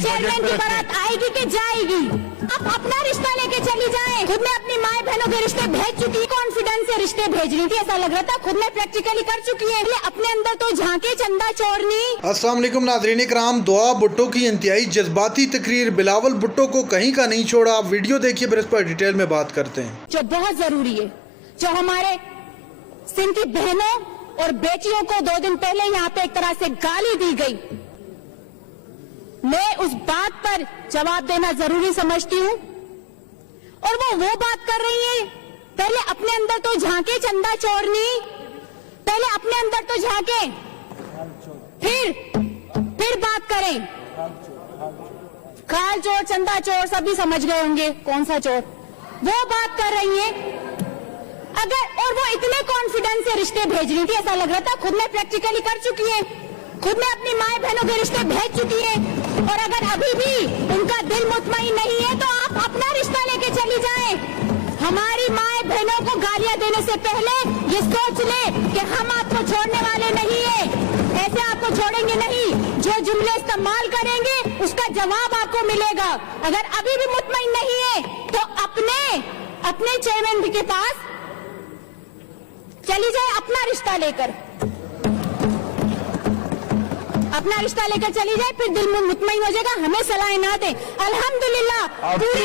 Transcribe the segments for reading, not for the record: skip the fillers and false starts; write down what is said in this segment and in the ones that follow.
Chairman की बारात आएगी कि जाएगी? आप अपना रिश्ता लेके चली जाएं। खुद में अपनी माए बहनों के रिश्ते भेज चुकी, कॉन्फिडेंस से रिश्ते भेज रही थी, ऐसा लग रहा था खुद में प्रैक्टिकली कर चुकी है। अपने अंदर तो झांके चंदा चोरनी। अस्सलाम वालेकुम नाज़रीन इकराम, दुआ भुट्टो की इंतहाई जज्बाती तकरीर, बिलावल भुट्टो को कहीं का नहीं छोड़ा। आप वीडियो देखिए, फिर इस पर डिटेल में बात करते हैं। जो बहुत जरूरी है, जो हमारे सिंध की बहनों और बेटियों को 2 दिन पहले यहाँ पे एक तरह से गाली दी गई, मैं उस बात पर जवाब देना जरूरी समझती हूँ। और वो बात कर रही है, पहले अपने अंदर तो झांके चंदा चोरनी, पहले अपने अंदर तो झांके, फिर बात करें। खाल चोर चंदा चोर सभी समझ गए होंगे कौन सा चोर, वो बात कर रही है। अगर और वो इतने कॉन्फिडेंस से रिश्ते भेज रही थी, ऐसा लग रहा था खुद में प्रैक्टिकली कर चुकी है, खुद में अपनी माए बहनों के रिश्ते भेज चुकी है। और अगर अभी भी उनका दिल मुतमईन नहीं है तो आप अपना रिश्ता लेके चली जाएं। हमारी माए बहनों को गालियां देने से पहले ये सोच ले कि हम आपको छोड़ने वाले नहीं है, ऐसे आपको छोड़ेंगे नहीं। जो जुमले इस्तेमाल करेंगे उसका जवाब आपको मिलेगा। अगर अभी भी मुतमईन नहीं है तो अपने चेयरमैन के पास चली जाए, अपना रिश्ता लेकर चली जाए, फिर दिल में मुतमईन हो जाएगा। हमें सलाह ना दे। अल्हम्दुलिल्लाह पूरे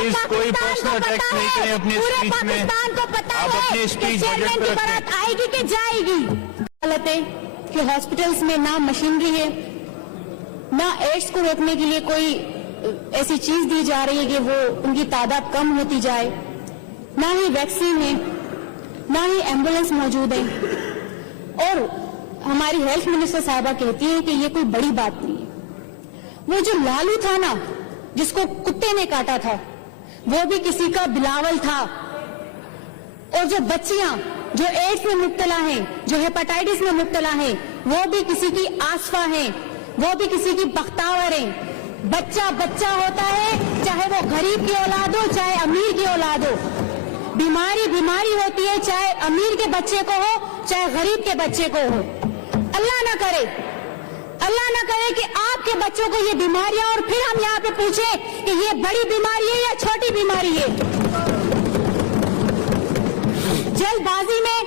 पाकिस्तान को पता है कि चेयरमैन की बारात आएगी कि जाएगी। हालत है कि हॉस्पिटल्स में ना मशीनरी है, ना एड्स को रोकने के लिए कोई ऐसी चीज दी जा रही है कि वो उनकी तादाद कम होती जाए, ना ही वैक्सीन है, ना ही एम्बुलेंस मौजूद है। और हमारी हेल्थ मिनिस्टर साहिबा कहती है कि ये कोई बड़ी बात नहीं है। वो जो लालू था ना, जिसको कुत्ते ने काटा था, वो भी किसी का बिलावल था। और जो बच्चियां जो एड्स में मुब्तला हैं, जो हेपेटाइटिस में मुब्तला हैं, वो भी किसी की आसफा हैं, वो भी किसी की बख्तावर हैं। बच्चा बच्चा होता है, चाहे वो गरीब की औलाद हो चाहे अमीर की औलाद हो। बीमारी बीमारी होती है, चाहे अमीर के बच्चे को हो चाहे गरीब के बच्चे को हो। अल्लाह ना करे कि आपके बच्चों को ये बीमारियां, और फिर हम यहाँ पे पूछें कि ये बड़ी बीमारी है या छोटी बीमारी है। जल्दबाजी में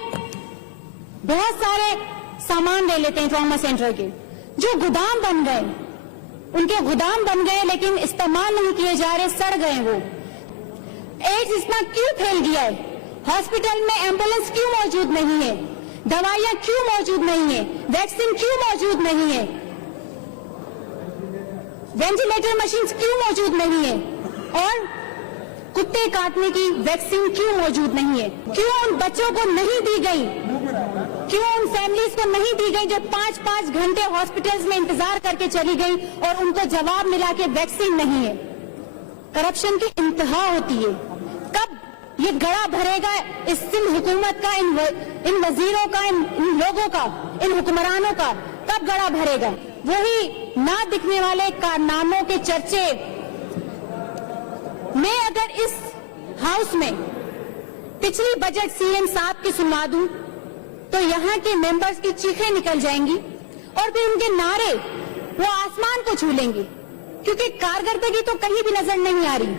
बहुत सारे सामान ले लेते हैं ट्रॉमा सेंटर के, जो गोदाम बन गए, उनके गोदाम बन गए लेकिन इस्तेमाल नहीं किए जा रहे, सड़ गए। वो एड्स इतना क्यों फैल गया है? हॉस्पिटल में एम्बुलेंस क्यों मौजूद नहीं है? दवाइयां क्यों मौजूद नहीं है? वैक्सीन क्यों मौजूद नहीं है? वेंटिलेटर मशीन क्यों मौजूद नहीं है? और कुत्ते काटने की वैक्सीन क्यों मौजूद नहीं है? क्यों उन बच्चों को नहीं दी गई? क्यों उन फैमिलीज को नहीं दी गई जो 5-5 घंटे हॉस्पिटल्स में इंतजार करके चली गई और उनको जवाब मिला कि वैक्सीन नहीं है? करप्शन की इंतहा होती है। कब ये गड़ा भरेगा इस सिंध हुकूमत का, इन वजीरों का, इन लोगों का, इन हुक्मरानों का कब गड़ा भरेगा? वही ना दिखने वाले कारनामों के चर्चे। मैं अगर इस हाउस में पिछली बजट सीएम साहब की सुनवा दूं तो यहाँ के मेंबर्स की चीखें निकल जाएंगी और फिर उनके नारे वो आसमान को छू लेंगे, क्योंकि कारकर्दगी तो कहीं भी नजर नहीं आ रही।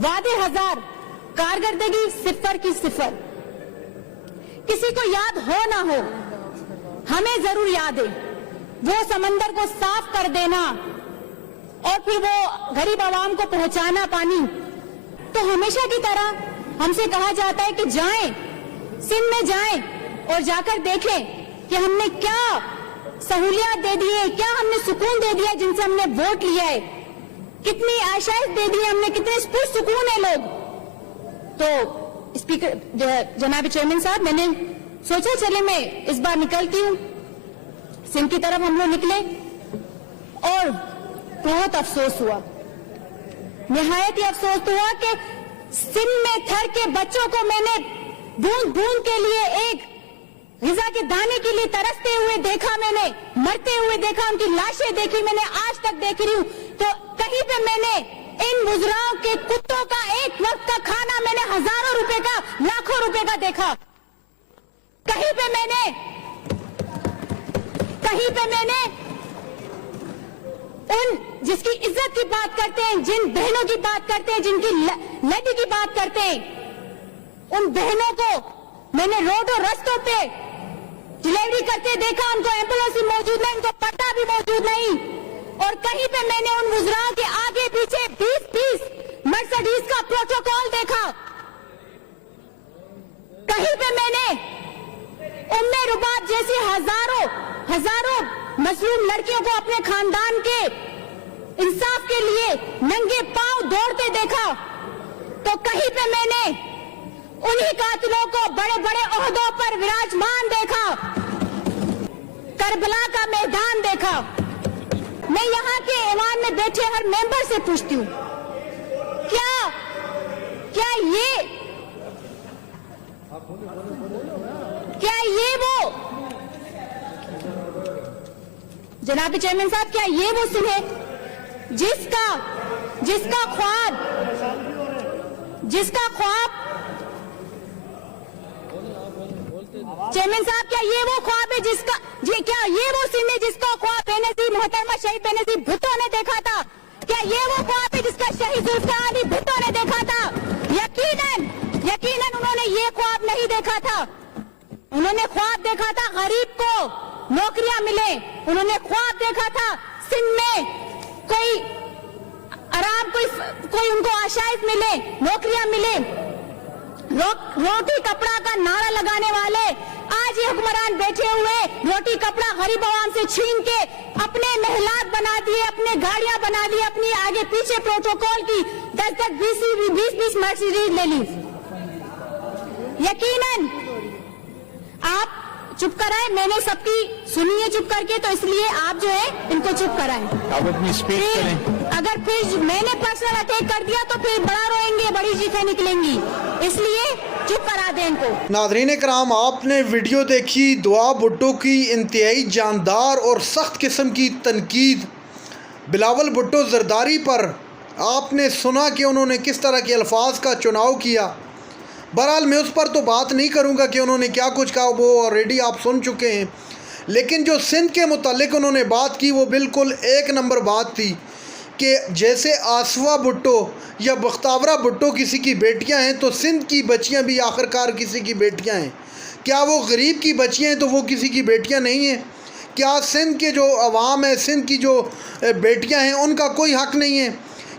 वादे हजार, कारकर्दगी सिफर की सिफर। किसी को याद हो ना हो, हमें जरूर याद है वो समंदर को साफ कर देना और फिर वो गरीब आवाम को पहुंचाना पानी। तो हमेशा की तरह हमसे कहा जाता है कि जाएं, सिंध में जाएं और जाकर देखें कि हमने क्या सहूलियत दे दी है, क्या हमने सुकून दे दिया जिनसे हमने वोट लिया है, कितनी आशाएं दे दी है हमने, कितने पुरसुकून है लोग। तो स्पीकर जनाब चेयरमैन साहब, मैंने सोचा चले मैं इस बार निकलती हूँ, सिंध की तरफ हम लोग निकले और बहुत अफसोस हुआ, निहायत ही अफसोस हुआ कि सिंध में थर के बच्चों को मैंने बूंद बूंद के लिए, एक ग़िज़ा के दाने के लिए तरसते हुए देखा, मैंने मरते हुए देखा, उनकी लाशें देखी, मैंने आज तक देख रही हूँ। तो कहीं पे मैंने इन गुजराओं के कुत्तों का एक वक्त का खाना मैंने हजारों रुपए का, लाखों रुपए का देखा। कहीं पे मैंने उन जिसकी इज्जत की बात करते हैं, जिन बहनों की बात करते हैं, जिनकी लड़ी की बात करते हैं, उन बहनों को मैंने रोड और रस्तों पे डिलीवरी करते देखा। उनको एम्बुलेंस भी मौजूद नहीं, उनको पट्टा भी मौजूद नहीं, और कहीं पे मैंने उन वुज़राओं के आगे पीछे 20-20 मर्सिडीज का प्रोटोकॉल देखा। कहीं पे मैंने उम्मे रुबाब जैसी हजारों मजलूम लड़कियों को अपने खानदान के इंसाफ के लिए नंगे पांव दौड़ते देखा। तो कहीं पे मैंने उन्हीं कातिलों को बड़े बड़े ओहदों पर विराजमान देखा, करबला का मैदान देखा। मैं यहाँ के ऐवान में बैठे हर मेंबर से पूछती हूँ, क्या ये वो जनाब चेयरमैन साहब, क्या ये वो सिंह है जिसका ख्वाब चेयरमैन साहब, क्या ये वो ख्वाब है क्या ये वो सिंह है जिसका ख्वाब बेनजीर मोहतरमा शहीद बेनजीर भुट्टो ने देखा था? क्या ये वो ख्वाब है जिसका शहीद जुल्फ़िकार अली भुट्टो ने देखा था? यकीनन उन्होंने ये ख्वाब नहीं देखा था। उन्होंने ख्वाब देखा था गरीब को नौकरियां मिले, उन्होंने ख्वाब देखा था सिंध में कोई उनको आशाइश मिले, नौकरियां मिले। रोटी कपड़ा का नारा लगाने वाले आज ये हुक्मरान बैठे हुए रोटी कपड़ा गरीब आवाम से छीन के अपने महलात बना दिए, अपने गाड़ियां बना दी, अपनी आगे पीछे प्रोटोकॉल की 10-20 मर्सिडीज ले ली। यकीनन आप चुप कराए, मैंने सबकी सुनी है चुप करके, तो इसलिए आप जो है इनको चुप कराएं। आप अपनी स्पीच करें। अगर फिर मैंने पर्सनल अटैक कर दिया तो फिर बड़ा रोएंगे, बड़ी चीखें निकलेंगी, इसलिए चुप करा दें इनको। नाज़रीन कराम, आपने वीडियो देखी दुआ भुट्टो की इंतहाई जानदार और सख्त किस्म की तनकीद बिलावल भुट्टो जरदारी पर। आपने सुना कि उन्होंने किस तरह के अल्फाज का चुनाव किया। बहरहाल मैं उस पर तो बात नहीं करूंगा कि उन्होंने क्या कुछ कहा, वो ऑलरेडी आप सुन चुके हैं। लेकिन जो सिंध के मुतालिक उन्होंने बात की वो बिल्कुल एक नंबर बात थी कि जैसे आसवा भुट्टो या बख्तावरा भुट्टो किसी की बेटियां हैं, तो सिंध की बच्चियां भी आखिरकार किसी की बेटियां हैं। क्या वो गरीब की बच्चियां हैं तो वो किसी की बेटियां नहीं हैं? क्या सिंध के जो अवाम है, सिंध की जो बेटियां हैं, उनका कोई हक़ नहीं है?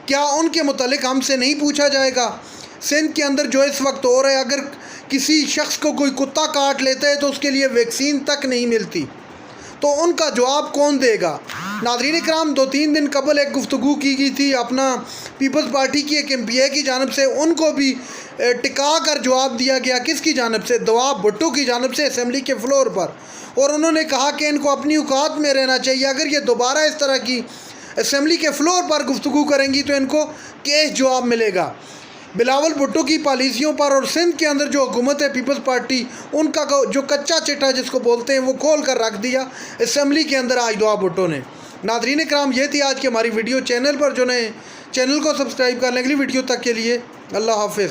क्या उनके मुतालिक हमसे नहीं पूछा जाएगा? सिंध के अंदर जो इस वक्त हो रहा है, अगर किसी शख्स को कोई कुत्ता काट लेता है तो उसके लिए वैक्सीन तक नहीं मिलती, तो उनका जवाब कौन देगा? नाज़रीन कराम, 2-3 दिन कबल एक गुफ्तगू की गई थी अपना पीपल्स पार्टी की एक MPA की जानिब से, उनको भी टिका कर जवाब दिया गया। किसकी जानिब से? दुआ भुट्टो की जानिब से असेंबली के फ्लोर पर। और उन्होंने कहा कि इनको अपनी औकात में रहना चाहिए। अगर ये दोबारा इस तरह की असेंबली के फ्लोर पर गुफ्तगू करेंगी तो इनको केस जवाब मिलेगा। बिलावल भुट्टो की पॉलिसियों पर और सिंध के अंदर जो हुकूमत है पीपल्स पार्टी, उनका जो कच्चा चिट्ठा जिसको बोलते हैं वो खोल कर रख दिया असेंबली के अंदर आज दुआ भुट्टो ने। नाज़रीन कराम, ये थी आज की हमारी वीडियो। चैनल पर जो नए चैनल को सब्सक्राइब करने के लिए वीडियो तक के लिए अल्लाह हाफिज़।